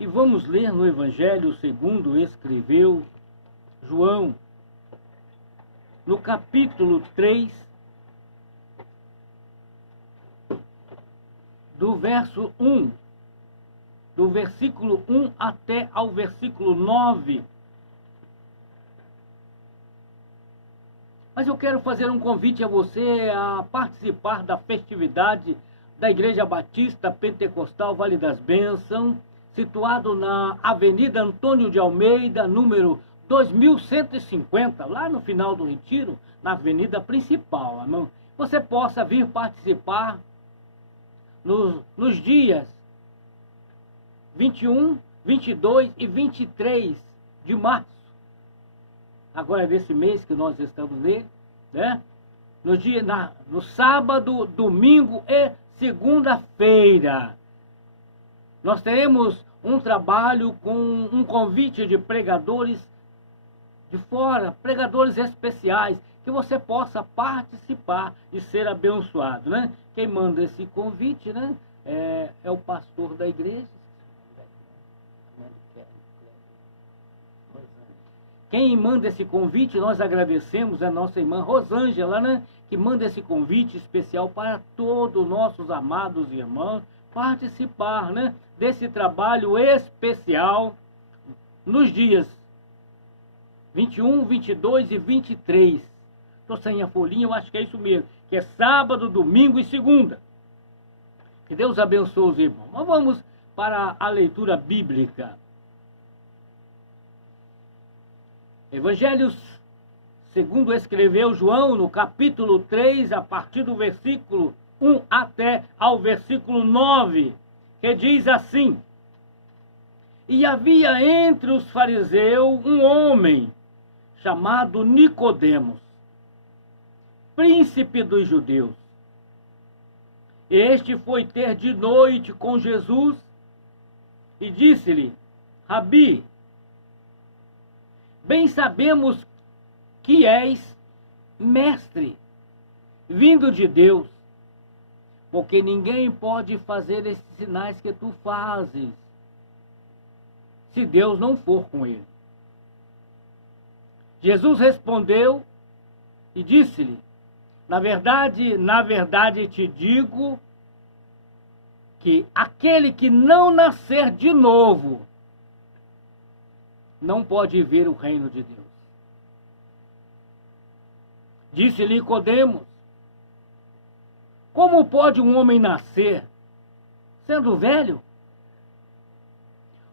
E vamos ler no Evangelho segundo escreveu João, no capítulo 3, do verso 1, do versículo 1 até ao versículo 9. Mas eu quero fazer um convite a você a participar da festividade da Igreja Batista Pentecostal Vale das Bênçãos, situado na Avenida Antônio de Almeida, número 2150, lá no final do Retiro, na avenida principal. Você possa vir participar nos dias 21, 22 e 23 de março, agora desse mês que nós estamos nele, né? No sábado, domingo e segunda-feira. Nós teremos um trabalho com um convite de pregadores de fora, pregadores especiais, que você possa participar e ser abençoado, né? Quem manda esse convite, né, é o pastor da igreja. Quem manda esse convite, nós agradecemos, é a nossa irmã Rosângela, né, que manda esse convite especial para todos os nossos amados irmãos participar, né, desse trabalho especial nos dias 21, 22 e 23. Estou sem a folhinha, eu acho que é isso mesmo, que é sábado, domingo e segunda. Que Deus abençoe os irmãos. Mas vamos para a leitura bíblica. Evangelhos segundo escreveu João, no capítulo 3, a partir do versículo 1 até ao versículo 9, que diz assim: E havia entre os fariseus um homem chamado Nicodemos, príncipe dos judeus. Este foi ter de noite com Jesus e disse-lhe: Rabi, bem sabemos que és mestre, vindo de Deus, porque ninguém pode fazer esses sinais que tu fazes, se Deus não for com ele. Jesus respondeu e disse-lhe: na verdade te digo que aquele que não nascer de novo não pode ver o reino de Deus. Disse-lhe Nicodemos: como pode um homem nascer sendo velho?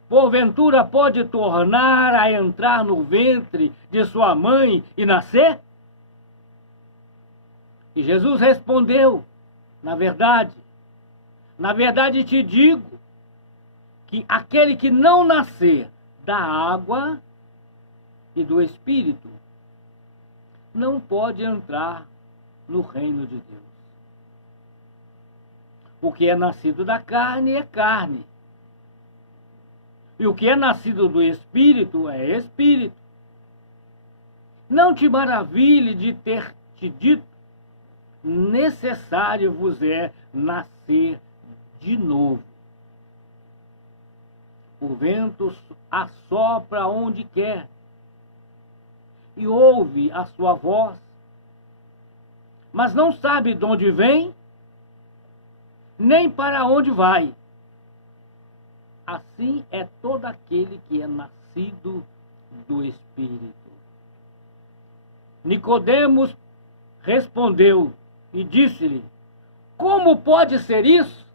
Porventura pode tornar a entrar no ventre de sua mãe e nascer? E Jesus respondeu: na verdade te digo que aquele que não nascer da água e do Espírito não pode entrar no reino de Deus. O que é nascido da carne é carne, e o que é nascido do Espírito é Espírito. Não te maravilhe de ter te dito: necessário vos é nascer de novo. O vento assopra onde quer, e ouve a sua voz, mas não sabe de onde vem, nem para onde vai. Assim é todo aquele que é nascido do Espírito. Nicodemos respondeu e disse-lhe: como pode ser isso?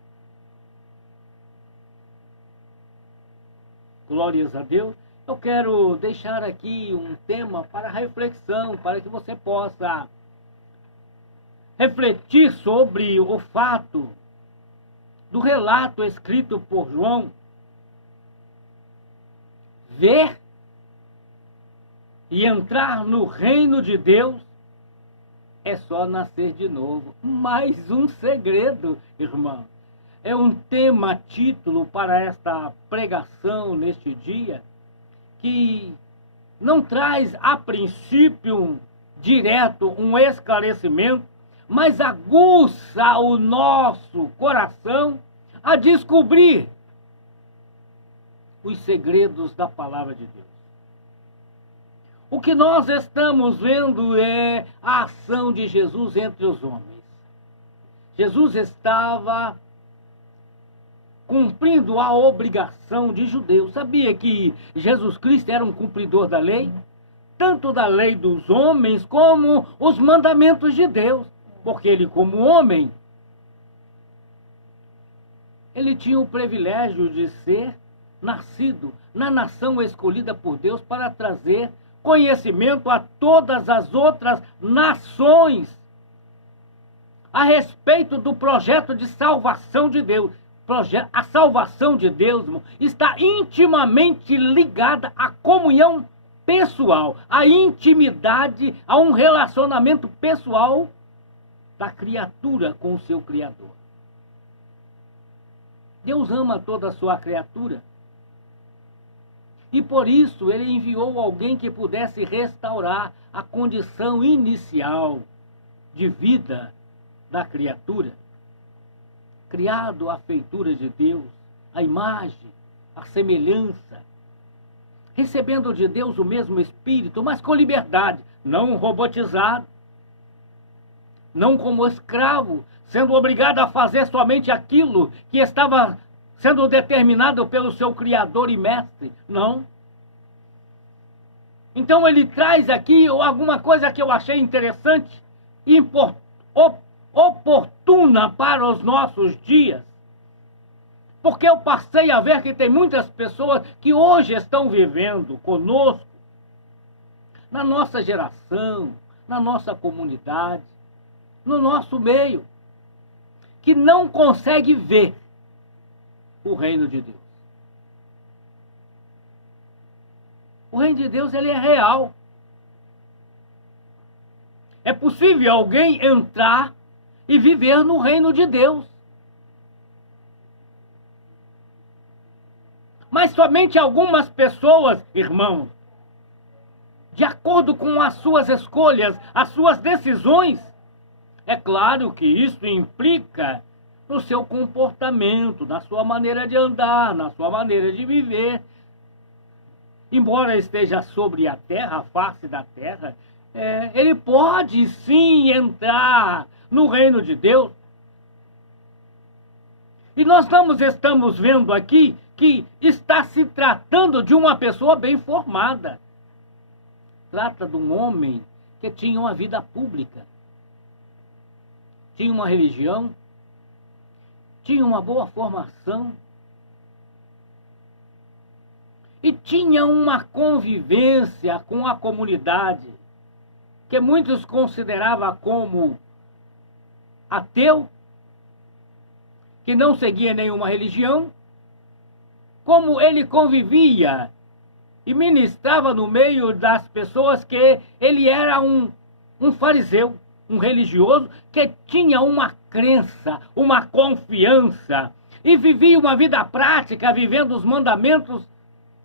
Glórias a Deus. Eu quero deixar aqui um tema para reflexão, para que você possa refletir sobre o fato do relato escrito por João. Ver e entrar no reino de Deus é só nascer de novo. Mais um segredo, irmão. É um tema, título para esta pregação neste dia, que não traz a princípio direto um esclarecimento, mas aguça o nosso coração a descobrir os segredos da palavra de Deus. O que nós estamos vendo é a ação de Jesus entre os homens. Jesus estava cumprindo a obrigação de judeu. Sabia que Jesus Cristo era um cumpridor da lei? Tanto da lei dos homens como os mandamentos de Deus. Porque ele, como homem, ele tinha o privilégio de ser nascido na nação escolhida por Deus para trazer conhecimento a todas as outras nações a respeito do projeto de salvação de Deus. A salvação de Deus, irmão, está intimamente ligada à comunhão pessoal, à intimidade, a um relacionamento pessoal da criatura com o seu Criador. Deus ama toda a sua criatura. E por isso ele enviou alguém que pudesse restaurar a condição inicial de vida da criatura. Criado à feitura de Deus, a imagem, a semelhança, recebendo de Deus o mesmo Espírito, mas com liberdade, não robotizado, não como escravo, sendo obrigado a fazer somente aquilo que estava sendo determinado pelo seu Criador e Mestre. Não. Então ele traz aqui alguma coisa que eu achei interessante e oportuna para os nossos dias. Porque eu passei a ver que tem muitas pessoas que hoje estão vivendo conosco, na nossa geração, na nossa comunidade, no nosso meio, que não consegue ver o reino de Deus. O reino de Deus, ele é real. É possível alguém entrar e viver no reino de Deus. Mas somente algumas pessoas, irmãos, de acordo com as suas escolhas, as suas decisões, é claro que isso implica no seu comportamento, na sua maneira de andar, na sua maneira de viver. Embora esteja sobre a terra, a face da terra, ele pode sim entrar no reino de Deus. E nós estamos vendo aqui que está se tratando de uma pessoa bem formada. Trata de um homem que tinha uma vida pública, tinha uma religião, tinha uma boa formação e tinha uma convivência com a comunidade que muitos consideravam como ateu, que não seguia nenhuma religião. Como ele convivia e ministrava no meio das pessoas, que ele era um fariseu, um religioso, que tinha uma crença, uma confiança, e vivia uma vida prática, vivendo os mandamentos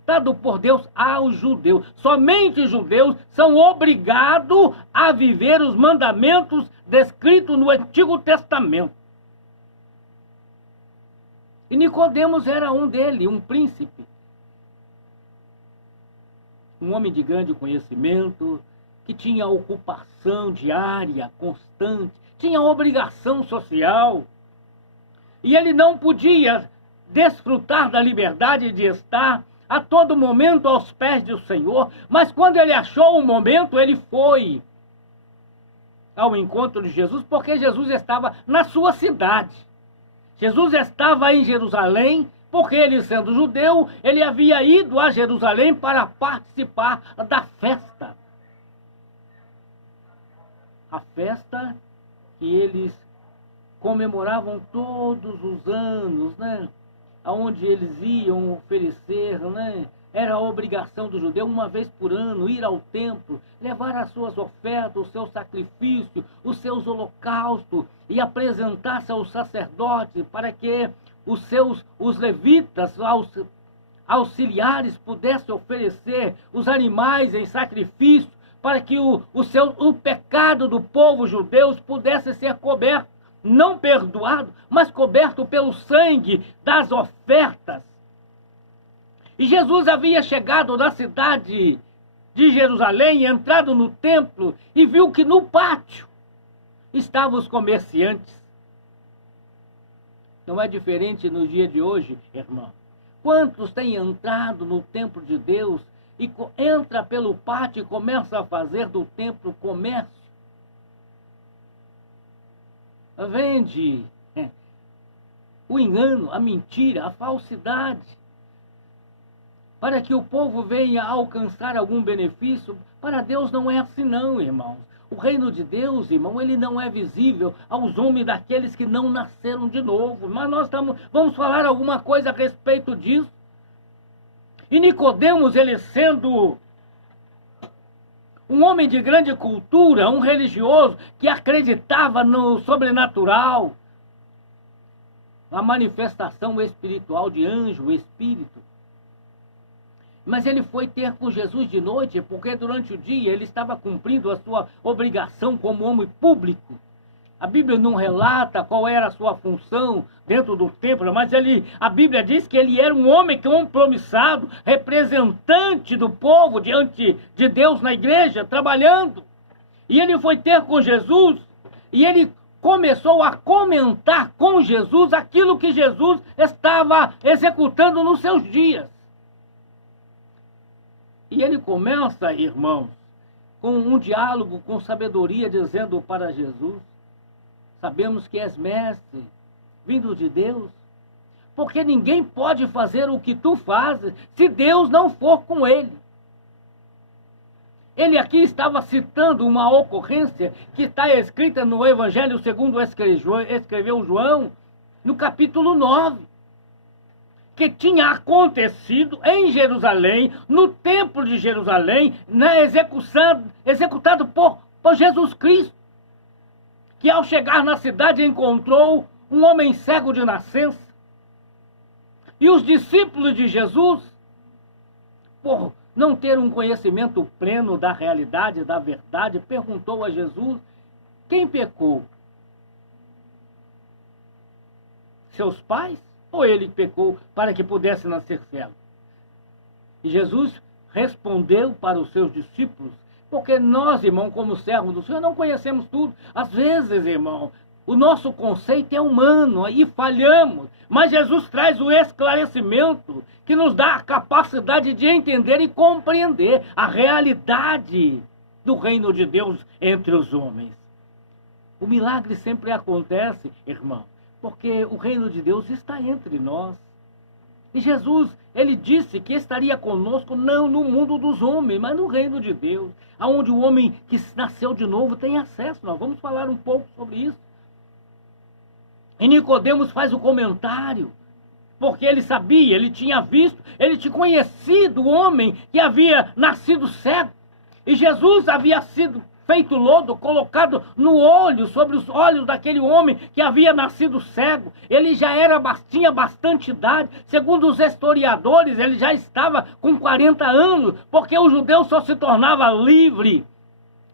dados por Deus aos judeus. Somente os judeus são obrigados a viver os mandamentos descritos no Antigo Testamento. E Nicodemos era um dele, um príncipe. Um homem de grande conhecimento, que tinha ocupação diária, constante, tinha obrigação social. E ele não podia desfrutar da liberdade de estar a todo momento aos pés do Senhor, mas quando ele achou um momento, ele foi ao encontro de Jesus, porque Jesus estava na sua cidade. Jesus estava em Jerusalém, porque ele, sendo judeu, ele havia ido a Jerusalém para participar da festa. A festa que eles comemoravam todos os anos, né? Onde eles iam oferecer, né? Era a obrigação do judeu, uma vez por ano, ir ao templo, levar as suas ofertas, o seu sacrifício, os seus holocaustos, e apresentar-se aos sacerdotes para que os levitas, auxiliares, pudessem oferecer os animais em sacrifício, para que o pecado do povo judeu pudesse ser coberto, não perdoado, mas coberto pelo sangue das ofertas. E Jesus havia chegado na cidade de Jerusalém, entrado no templo e viu que no pátio estavam os comerciantes. Não é diferente no dia de hoje, irmão. Quantos têm entrado no templo de Deus e entra pelo pátio e começa a fazer do templo comércio? Vende o engano, a mentira, a falsidade, para que o povo venha alcançar algum benefício. Para Deus não é assim não, irmãos. O reino de Deus, irmão, ele não é visível aos homens daqueles que não nasceram de novo. Mas nós vamos falar alguma coisa a respeito disso. E Nicodemos, ele sendo um homem de grande cultura, um religioso que acreditava no sobrenatural, a manifestação espiritual de anjo, espírito. Mas ele foi ter com Jesus de noite, porque durante o dia ele estava cumprindo a sua obrigação como homem público. A Bíblia não relata qual era a sua função dentro do templo, mas a Bíblia diz que ele era um homem compromissado, representante do povo diante de Deus na igreja, trabalhando. E ele foi ter com Jesus, e ele começou a comentar com Jesus aquilo que Jesus estava executando nos seus dias. E ele começa, irmãos, com um diálogo com sabedoria, dizendo para Jesus: sabemos que és mestre, vindo de Deus, porque ninguém pode fazer o que tu fazes se Deus não for com ele. Ele aqui estava citando uma ocorrência que está escrita no Evangelho segundo escreveu João, no capítulo 9. Que tinha acontecido em Jerusalém, no templo de Jerusalém, executado por Jesus Cristo, que ao chegar na cidade encontrou um homem cego de nascença. E os discípulos de Jesus, por não ter um conhecimento pleno da realidade, da verdade, perguntou a Jesus: quem pecou? Seus pais? Ou ele pecou para que pudesse nascer cego? E Jesus respondeu para os seus discípulos, porque nós, irmão, como servos do Senhor, não conhecemos tudo. Às vezes, irmão, o nosso conceito é humano e falhamos, mas Jesus traz o esclarecimento que nos dá a capacidade de entender e compreender a realidade do reino de Deus entre os homens. O milagre sempre acontece, irmão, porque o reino de Deus está entre nós. E Jesus, ele disse que estaria conosco não no mundo dos homens, mas no reino de Deus, aonde o homem que nasceu de novo tem acesso. Nós vamos falar um pouco sobre isso. E Nicodemos faz o comentário, porque ele sabia, ele tinha visto, ele tinha conhecido o homem que havia nascido cego. E Jesus havia sido feito lodo, colocado no olho, sobre os olhos daquele homem que havia nascido cego. Ele já tinha bastante idade. Segundo os historiadores, ele já estava com 40 anos, porque o judeu só se tornava livre,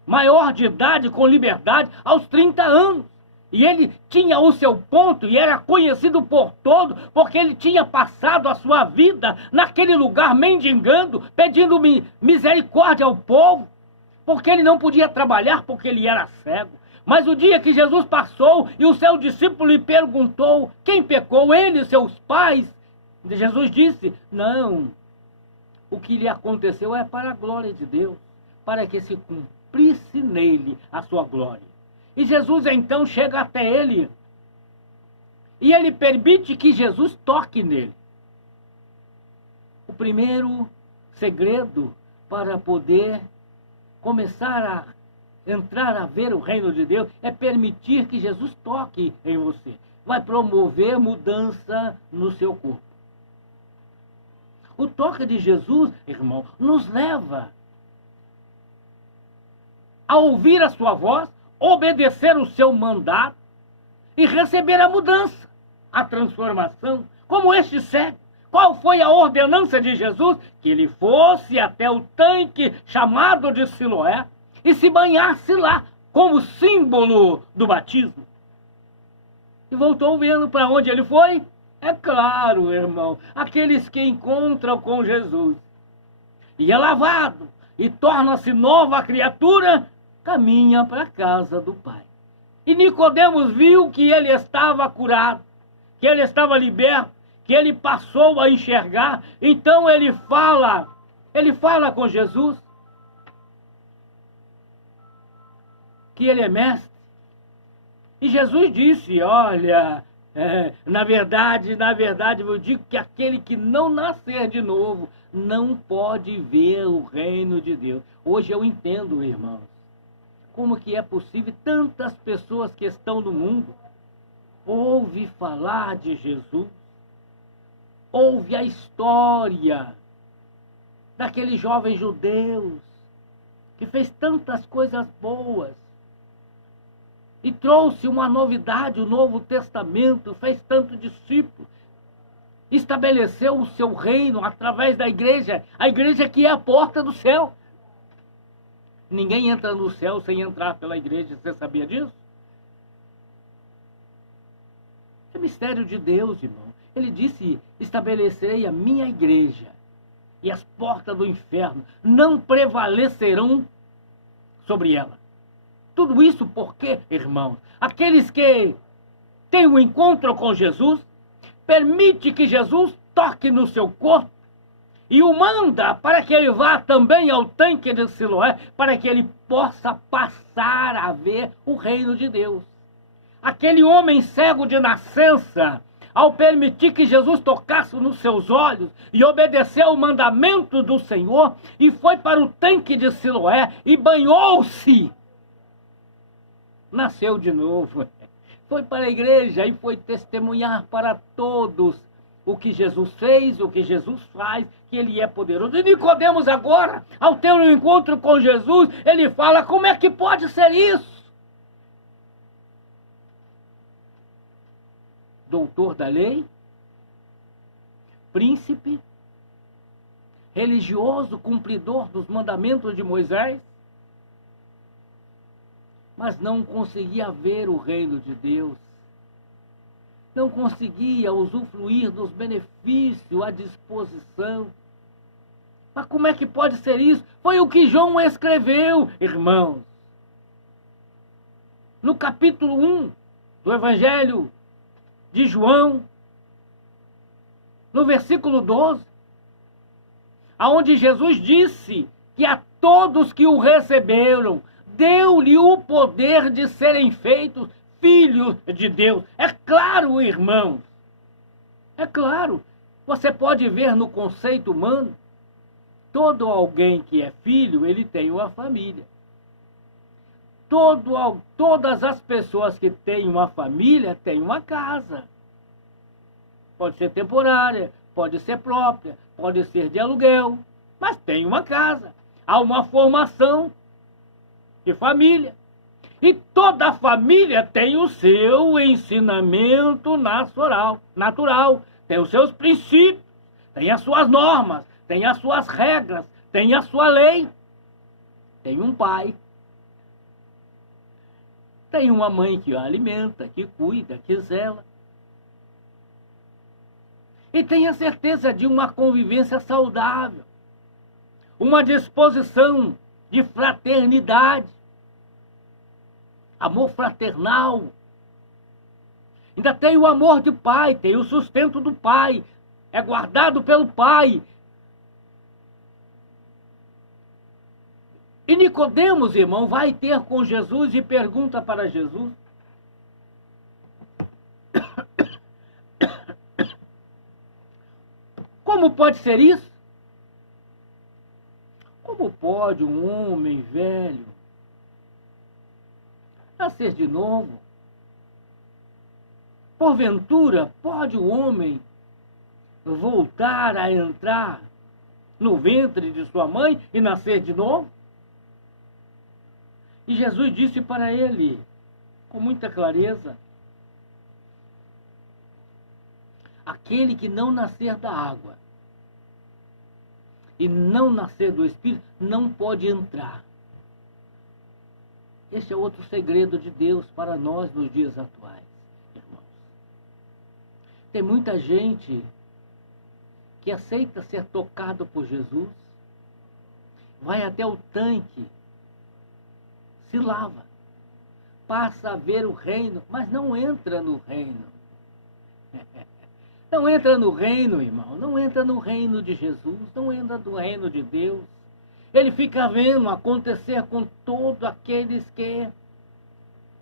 maior de idade, com liberdade, aos 30 anos. E ele tinha o seu ponto e era conhecido por todos, porque ele tinha passado a sua vida naquele lugar mendigando, pedindo misericórdia ao povo, porque ele não podia trabalhar, porque ele era cego. Mas o dia que Jesus passou e o seu discípulo lhe perguntou quem pecou, ele e seus pais, Jesus disse: não, o que lhe aconteceu é para a glória de Deus, para que se cumprisse nele a sua glória. E Jesus então chega até ele e ele permite que Jesus toque nele. O primeiro segredo para poder começar a entrar a ver o reino de Deus é permitir que Jesus toque em você. Vai promover mudança no seu corpo. O toque de Jesus, irmão, nos leva a ouvir a sua voz, obedecer o seu mandato e receber a mudança, a transformação, como este cego. Qual foi a ordenança de Jesus? Que ele fosse até o tanque chamado de Siloé e se banhasse lá, como símbolo do batismo. E voltou vendo para onde ele foi? É claro, irmão, aqueles que encontram com Jesus e é lavado e torna-se nova criatura, caminha para a casa do Pai. E Nicodemos viu que ele estava curado, que ele estava liberto, que ele passou a enxergar. Então ele fala com Jesus que ele é mestre. E Jesus disse, olha, na verdade, eu digo que aquele que não nascer de novo não pode ver o reino de Deus. Hoje eu entendo, irmãos, como que é possível tantas pessoas que estão no mundo ouve falar de Jesus, ouve a história daqueles jovens judeus que fez tantas coisas boas e trouxe uma novidade, o Novo Testamento, fez tanto discípulo, estabeleceu o seu reino através da igreja, a igreja que é a porta do céu. Ninguém entra no céu sem entrar pela igreja, você sabia disso? É mistério de Deus, irmão. Ele disse, estabelecerei a minha igreja e as portas do inferno não prevalecerão sobre ela. Tudo isso porque, irmãos, aqueles que têm um encontro com Jesus, permite que Jesus toque no seu corpo e o manda para que ele vá também ao tanque de Siloé, para que ele possa passar a ver o reino de Deus. Aquele homem cego de nascença, ao permitir que Jesus tocasse nos seus olhos e obedeceu o mandamento do Senhor, e foi para o tanque de Siloé e banhou-se, nasceu de novo. Foi para a igreja e foi testemunhar para todos o que Jesus fez, o que Jesus faz, que ele é poderoso. E Nicodemos agora, ao ter um encontro com Jesus, ele fala, como é que pode ser isso? Doutor da lei, príncipe, religioso, cumpridor dos mandamentos de Moisés, mas não conseguia ver o reino de Deus, não conseguia usufruir dos benefícios à disposição. Mas como é que pode ser isso? Foi o que João escreveu, irmãos. No capítulo 1 do Evangelho de João, no versículo 12, aonde Jesus disse que a todos que o receberam, deu-lhe o poder de serem feitos filhos de Deus. É claro, irmãos, é claro. Você pode ver no conceito humano, todo alguém que é filho, ele tem uma família. Todas as pessoas que têm uma família têm uma casa. Pode ser temporária, pode ser própria, pode ser de aluguel, mas tem uma casa. Há uma formação de família. E toda a família tem o seu ensinamento natural, tem os seus princípios, tem as suas normas, tem as suas regras, tem a sua lei. Tem um pai, tem uma mãe que o alimenta, que cuida, que zela. E tem a certeza de uma convivência saudável, uma disposição de fraternidade, amor fraternal. Ainda tem o amor de pai, tem o sustento do pai, é guardado pelo pai. E Nicodemos, irmão, vai ter com Jesus e pergunta para Jesus: como pode ser isso? Como pode um homem velho nascer de novo? Porventura, pode o homem voltar a entrar no ventre de sua mãe e nascer de novo? E Jesus disse para ele, com muita clareza: aquele que não nascer da água e não nascer do Espírito, não pode entrar. Este é outro segredo de Deus para nós nos dias atuais, irmãos. Tem muita gente que aceita ser tocado por Jesus, vai até o tanque, se lava, passa a ver o reino, mas não entra no reino. Não entra no reino, irmão, não entra no reino de Jesus, não entra no reino de Deus. Ele fica vendo acontecer com todos aqueles que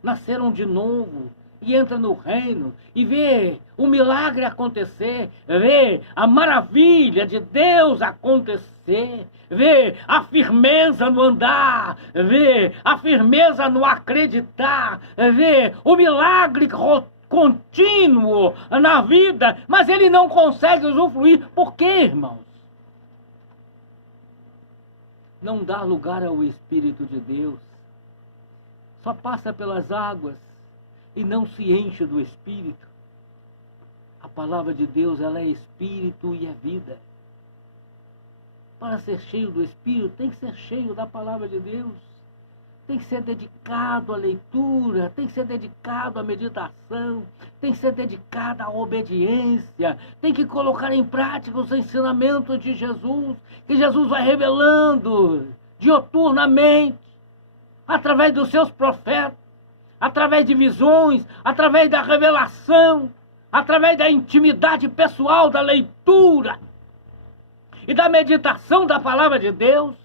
nasceram de novo, e entra no reino, e vê o milagre acontecer, vê a maravilha de Deus acontecer, vê a firmeza no andar, vê a firmeza no acreditar, vê o milagre contínuo na vida, mas ele não consegue usufruir. Por quê, irmãos? Não dá lugar ao Espírito de Deus, só passa pelas águas e não se enche do Espírito. A palavra de Deus, ela é Espírito e é vida. Para ser cheio do Espírito, tem que ser cheio da palavra de Deus. Tem que ser dedicado à leitura, tem que ser dedicado à meditação, tem que ser dedicado à obediência, tem que colocar em prática os ensinamentos de Jesus, que Jesus vai revelando dioturnamente, através dos seus profetas, através de visões, através da revelação, através da intimidade pessoal, da leitura e da meditação da palavra de Deus.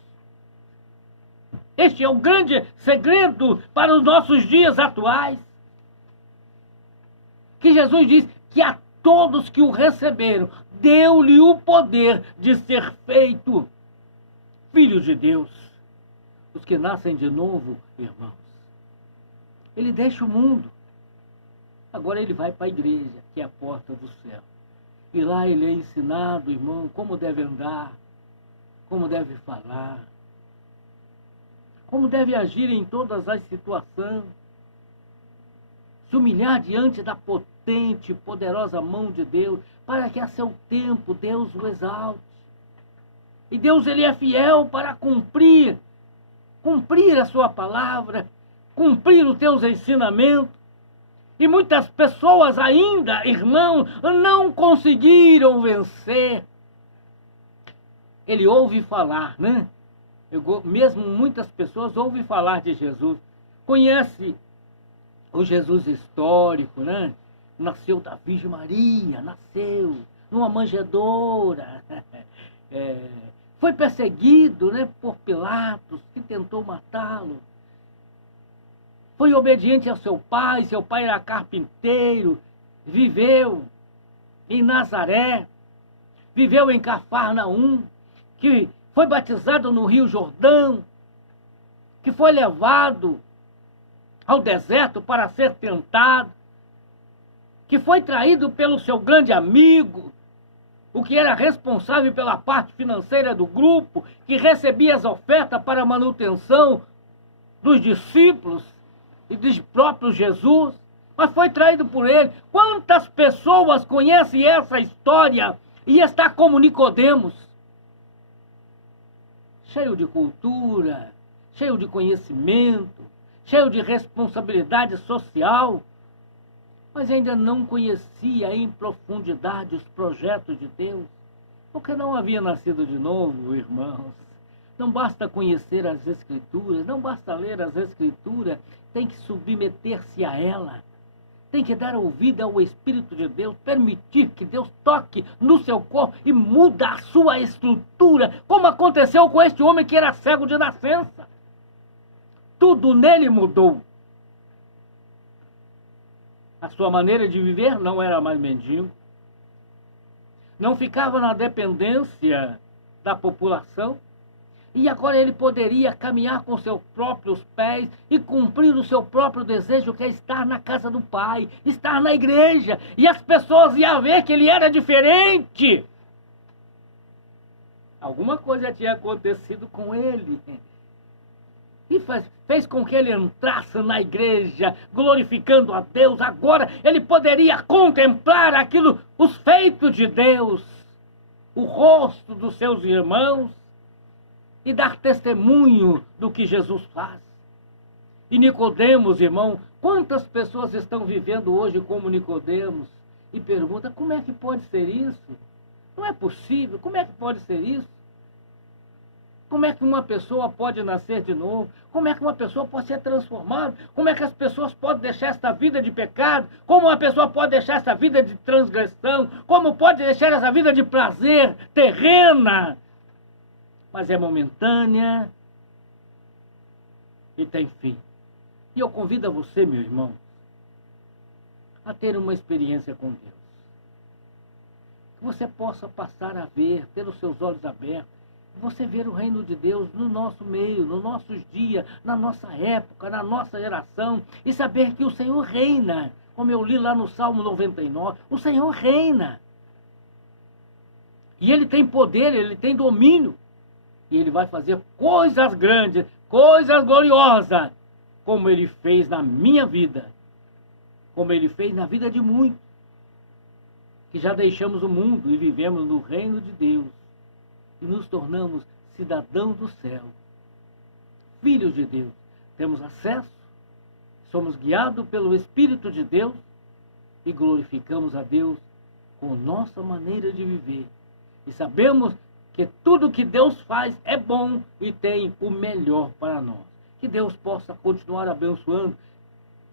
Este é o grande segredo para os nossos dias atuais. Que Jesus diz que a todos que o receberam, deu-lhe o poder de ser feito filhos de Deus. Os que nascem de novo, irmãos, ele deixa o mundo. Agora ele vai para a igreja, que é a porta do céu. E lá ele é ensinado, irmão, como deve andar, como deve falar, como deve agir em todas as situações, se humilhar diante da potente e poderosa mão de Deus, para que a seu tempo Deus o exalte. E Deus, ele é fiel para cumprir a sua palavra, cumprir os teus ensinamentos. E muitas pessoas ainda, irmãos, não conseguiram vencer. Ele ouve falar, né? Mesmo muitas pessoas ouvem falar de Jesus, conhece o Jesus histórico, né? Nasceu da Virgem Maria, nasceu numa manjedoura, foi perseguido, né, por Pilatos, que tentou matá-lo, foi obediente ao seu pai era carpinteiro, viveu em Nazaré, viveu em Cafarnaum, que foi batizado no Rio Jordão, que foi levado ao deserto para ser tentado, que foi traído pelo seu grande amigo, o que era responsável pela parte financeira do grupo, que recebia as ofertas para a manutenção dos discípulos e do próprio Jesus, mas foi traído por ele. Quantas pessoas conhecem essa história e está como Nicodemos? Cheio de cultura, cheio de conhecimento, cheio de responsabilidade social, mas ainda não conhecia em profundidade os projetos de Deus, porque não havia nascido de novo, irmãos. Não basta conhecer as Escrituras, não basta ler as Escrituras, tem que submeter-se a ela, tem que dar ouvido ao Espírito de Deus, permitir que Deus toque no seu corpo e muda a sua estrutura, como aconteceu com este homem que era cego de nascença. Tudo nele mudou. A sua maneira de viver não era mais mendigo, não ficava na dependência da população, e agora ele poderia caminhar com seus próprios pés e cumprir o seu próprio desejo, que é estar na casa do Pai, estar na igreja, e as pessoas iam ver que ele era diferente. Alguma coisa tinha acontecido com ele, e fez com que ele entrasse na igreja, glorificando a Deus. Agora ele poderia contemplar aquilo, os feitos de Deus, o rosto dos seus irmãos, e dar testemunho do que Jesus faz. E Nicodemos, irmão, quantas pessoas estão vivendo hoje como Nicodemos, e pergunta: como é que pode ser isso? Não é possível, como é que pode ser isso? Como é que uma pessoa pode nascer de novo? Como é que uma pessoa pode ser transformada? Como é que as pessoas podem deixar essa vida de pecado? Como uma pessoa pode deixar essa vida de transgressão? Como pode deixar essa vida de prazer terrena? Mas é momentânea e tem fim. E eu convido a você, meu irmão, a ter uma experiência com Deus. Que você possa passar a ver, ter os seus olhos abertos, você ver o reino de Deus no nosso meio, nos nossos dias, na nossa época, na nossa geração, e saber que o Senhor reina, como eu li lá no Salmo 99, o Senhor reina. E Ele tem poder, Ele tem domínio, e Ele vai fazer coisas grandes, coisas gloriosas, como Ele fez na minha vida, como Ele fez na vida de muitos, que já deixamos o mundo e vivemos no reino de Deus. E nos tornamos cidadãos do céu, filhos de Deus. Temos acesso, somos guiados pelo Espírito de Deus e glorificamos a Deus com nossa maneira de viver. E sabemos que tudo que Deus faz é bom e tem o melhor para nós. Que Deus possa continuar abençoando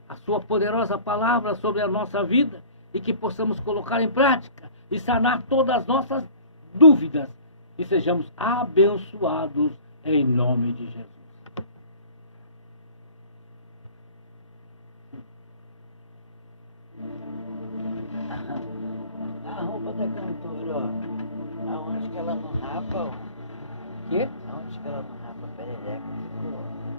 a sua poderosa palavra sobre a nossa vida e que possamos colocar em prática e sanar todas as nossas dúvidas. E sejamos abençoados em nome de Jesus. A roupa da cantora, ó. Aonde que ela não rapa, ó? Quê? Aonde que ela não rapa a perereca ficou?